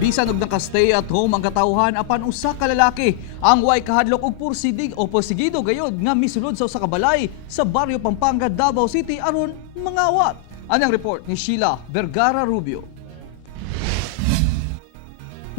Bisan og naka-stay at home ang katawhan apan usa ka lalaki ang way kahadlok og pursidig o porsigido gayod nga misulod sa usa ka balay sa baryo Pampanga, Davao City aron mangawat. Anang report ni Sheila Vergara Rubio.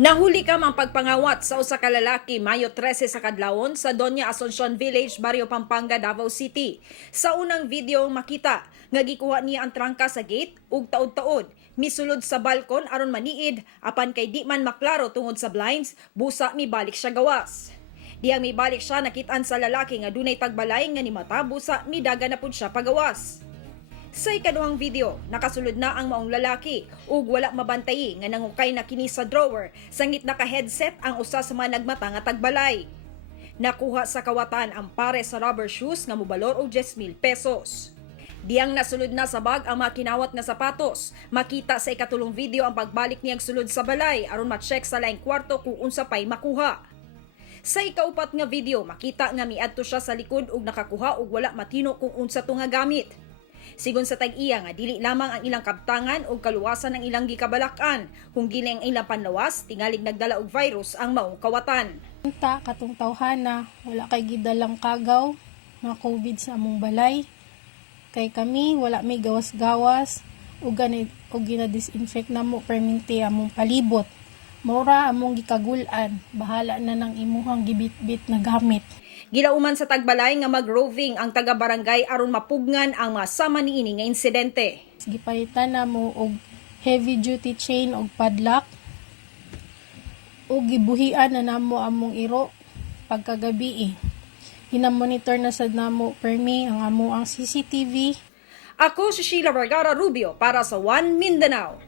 Nahuli kam ang pagpangawat sa usa ka lalaki Mayo 13 sa kadlawon sa Doña Asuncion Village, Barrio Pampanga, Davao City. Sa unang video makita nga gikuha niya ang trangka sa gate ug taod-taod misulod sa balkon aron maniid apan kay di man maklaro tungod sa blinds, busa mibalik siya gawas. Diyang mibalik siya nakit-an sa lalaki nga dunay tagbalay nga ni mata, busa midaga na pud siya pagawas. Sa ikaduhang video, nakasulod na ang maong lalaki ug wala mabantayi nga nangukay na kini sa drawer sangit naka-headset ang usa sa mga nagmata nga tagbalay. Nakuha sa kawatan ang pare sa rubber shoes nga mobalor og 10,000 pesos. Diyang nasulod na sa bag ang mga kinawat nga sapatos. Makita sa ikatulong video ang pagbalik niyang sulod sa balay aron ma-check sa laing kwarto kung unsa pay makuha. Sa ikaupat nga video, makita nga miadto siya sa likod ug nakakuha og wala matino kung unsa to nga gamit. Sigon sa tag-iya nga dili lamang ang ilang kabtangan o kaluwasan ng ilang gikabalakan, kung dili ang ilang panlawas, tingalig nagdala og virus ang maong kawatan. Katong tawhana, wala kay gidalang kagaw na COVID sa among balay. Kay kami wala may gawas-gawas ug gina-disinfect namo perminti among palibot. Mura among gikagulan, bahala na ng imuhang gibit-bit na gamit. Gilauman sa tagbalay nga mag-roving ang taga-barangay aron mapugnan ang masama niini nga insidente. Gipalitan namo og heavy duty chain og padlock. Ug gibuhian na namo among iro pagkagabi. Hina-monitor na sad namo permi ang amo ang CCTV. Ako si Sheila Vergara Rubio para sa One Mindanao.